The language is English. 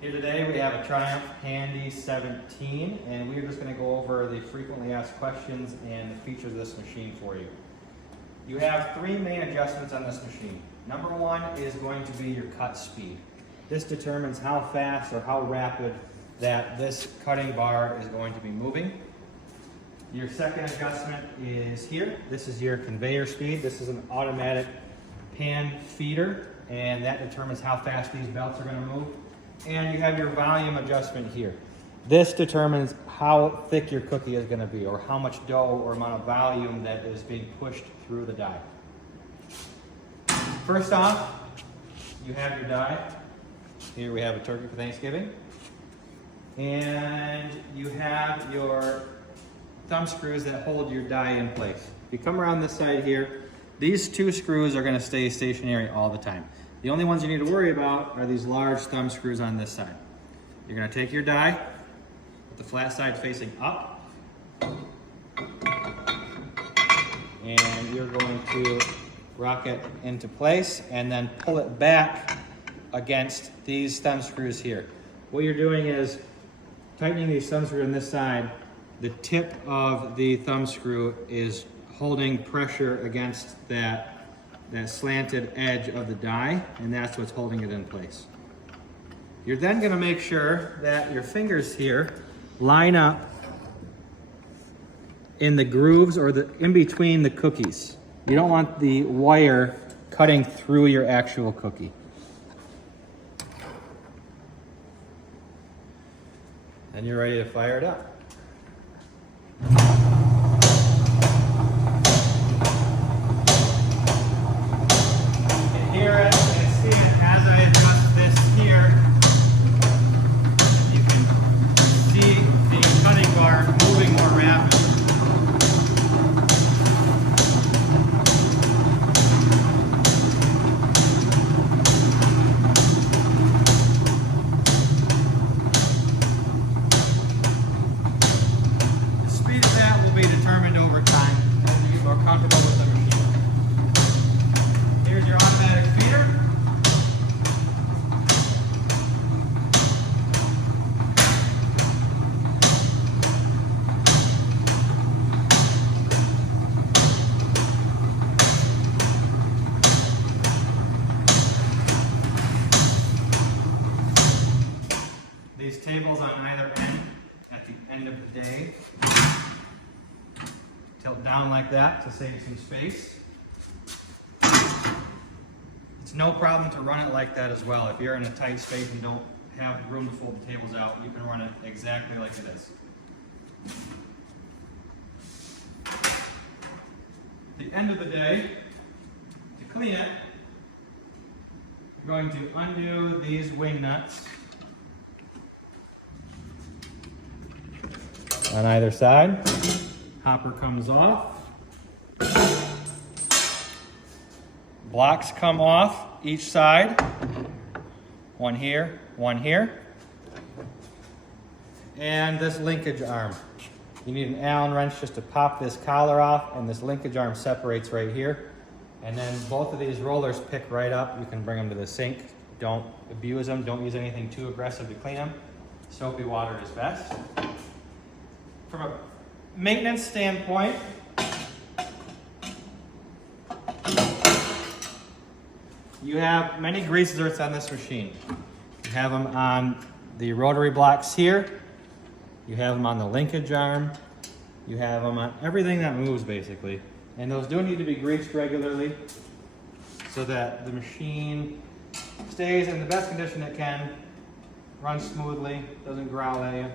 Here today we have a Triumph Handy 17, and we're just going to go over the frequently asked questions and the features of this machine for you. You have three main adjustments on this machine. Number one is going to be your cut speed. This determines how fast or how rapid that this cutting bar is going to be moving. Your second adjustment is here. This is your conveyor speed. This is an automatic pan feeder, and that determines how fast these belts are going to move. And you have your volume adjustment here. This determines how thick your cookie is going to be, or how much dough or amount of volume that is being pushed through the die. First off, you have your die. Here we have a turkey for Thanksgiving. And you have your thumb screws that hold your die in place. If you come around this side here, these two screws are going to stay stationary all the time. The only ones you need to worry about are these large thumb screws on this side. You're going to take your die with the flat side facing up, and you're going to rock it into place and then pull it back against these thumb screws here. What you're doing is tightening these thumb screws on this side. The tip of the thumb screw is holding pressure against that slanted edge of the die, and that's what's holding it in place. You're then going to make sure that your fingers here line up in the grooves or in between the cookies. You don't want the wire cutting through your actual cookie. And you're ready to fire it up. Determined over time as you get more comfortable with the machine. Here's your automatic feeder. These tables on either end at the end of the day tilt down like that to save some space. It's no problem to run it like that as well. If you're in a tight space and don't have room to fold the tables out, you can run it exactly like it is. At the end of the day, to clean it, you're going to undo these wing nuts on either side. Hopper comes off. Blocks come off each side. One here, one here. And this linkage arm. You need an Allen wrench just to pop this collar off, and this linkage arm separates right here. And then both of these rollers pick right up. You can bring them to the sink. Don't abuse them. Don't use anything too aggressive to clean them. Soapy water is best. From a maintenance standpoint, you have many grease zerks on this machine. You have them on the rotary blocks here. You have them on the linkage arm. You have them on everything that moves, basically. And those do need to be greased regularly so that the machine stays in the best condition it can, runs smoothly, doesn't growl at you.